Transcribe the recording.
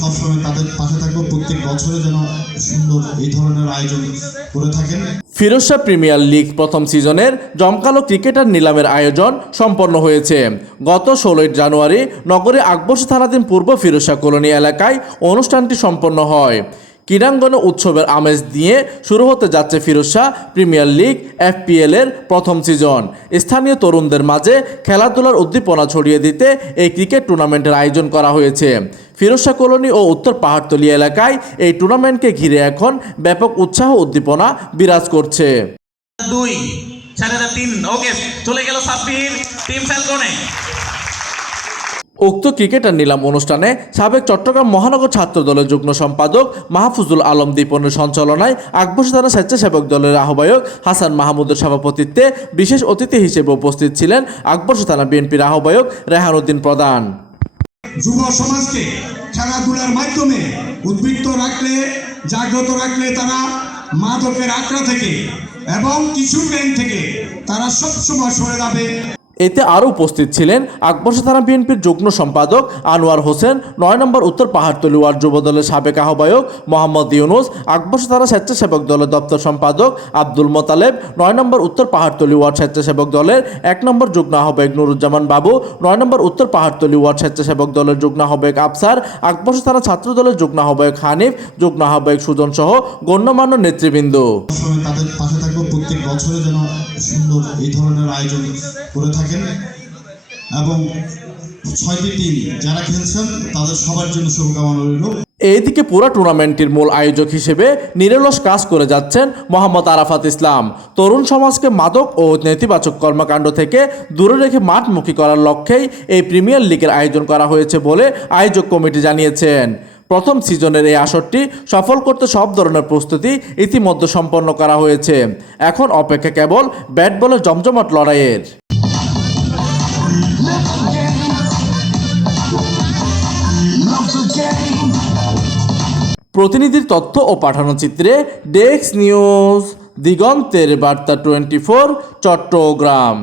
সবসময় তাদের পাশে থাকবো, প্রত্যেক বছরে যেন সুন্দর এই ধরনের আয়োজন করে থাকেন। ফিরোজ শাহ প্রিমিয়ার লিগ প্রথম সিজনের জমকালো ক্রিকেটার নিলামের আয়োজন সম্পন্ন হয়েছে। গত 16 জানুয়ারি নগরীর আকবর্ষ থানাধীন পূর্ব ফিরোজ শাহ কলোনি এলাকায় অনুষ্ঠানটি সম্পন্ন হয়। ক্রীড়াঙ্গনে উৎসবের আমেজ নিয়ে শুরু হতে যাচ্ছে Firoz Shah premier league FPL এর প্রথম সিজন। স্থানীয় তরুণদের মাঝে খেলাধুলার উদ্দীপনা ছড়িয়ে দিতে এই ক্রিকেট টুর্নামেন্টের আয়োজন করা হয়েছে। ফিরোজ শাহ কলোনি ও উত্তর পাহাড়তলী এলাকায় এই টুর্নামেন্টকে ঘিরে এখন ব্যাপক উৎসাহ উদ্দীপনা বিরাজ করছে। 2 3 ওকে চলে গেল সাব্বির টিম ফ্যালকনে। উক্ত ক্রিকেটার নিলাম অনুষ্ঠানে সাবেক চট্টগ্রাম মহানগর ছাত্র দলের যুগ্ম সম্পাদক মাহফুজুল আলম দীপনের সঞ্চালনায় আকবর্ষ থানা স্বেচ্ছাসেবক দলের আহ্বায়ক হাসান মাহমুদের সভাপতিত্বে বিশেষ অতিথি হিসেবে উপস্থিত ছিলেন আকবর্ষ থানা বিএনপির আহ্বায়ক রেহানুদ্দিন প্রধান। যুব সমাজকে খেলাধুলার মাধ্যমে উদ্বৃত্ত রাখলে, জাগ্রত রাখলে তারা মাদকের আঁকড়া থেকে এবং কিছু ব্যাংক থেকে তারা সবসময় সরে যাবে। এতে আরও উপস্থিত ছিলেন আকবর্ষ থানা বিএনপির যুগ্ম সম্পাদক আনোয়ার হোসেন, 9 নম্বর উত্তর পাহাড়তলী ওয়ার্ড যুবদলের সাবেক আহ্বায়ক মোহাম্মদ ইউনুস, আকবর্ষ থানা স্বেচ্ছাসেবক দলের দপ্তর সম্পাদক আব্দুল মোতালেব, 9 নম্বর উত্তর পাহাড়তলী ওয়ার্ড স্বেচ্ছাসেবক দলের 1 নম্বর যুগ্ম আহ্বায়ক নুরুজ্জামান বাবু, 9 নম্বর উত্তর পাহাড়তলী ওয়ার্ড স্বেচ্ছাসেবক দলের যুগ্ম আহ্বায়ক আফসার, আকবর্ষ থানা ছাত্র দলের যুগ্ম আহ্বায়ক হানিফ, যুগ্ম আহ্বায়ক সুজন সহ গণ্যমান্য নেতৃবৃন্দ। সবসময় তাদের পাশে থাকবো, প্রত্যেক বছরে যেন সুন্দর এই ধরনের আয়োজন করে থাকেন এবং 6টি টিম যারা খেলছেন তাদের সবার জন্য শুভকামনা রইল। এইদিকে পুরো টুর্নামেন্টটির মূল আয়োজক হিসেবে নিরলস কাজ করে যাচ্ছেন মোহাম্মদ আরাফাত ইসলাম। তরুণ সমাজকে মাদক ও নেতিবাচক কর্মকাণ্ড থেকে দূরে রেখে মাঠমুখী করার লক্ষ্যেই এই প্রিমিয়ার লিগের আয়োজন করা হয়েছে বলে আয়োজক কমিটি জানিয়েছেন। প্রথম সিজনের এই আসরটি সফল করতে সব ধরনের প্রস্তুতি ইতিমধ্যে সম্পন্ন করা হয়েছে। এখন অপেক্ষা কেবল ব্যাট বলের জমজমাট লড়াইয়ের। প্রতিনিধির তথ্য ও পাঠানো চিত্রে ডেস্ক নিউজ, দিগন্তের বার্তা 24, চট্টগ্রাম।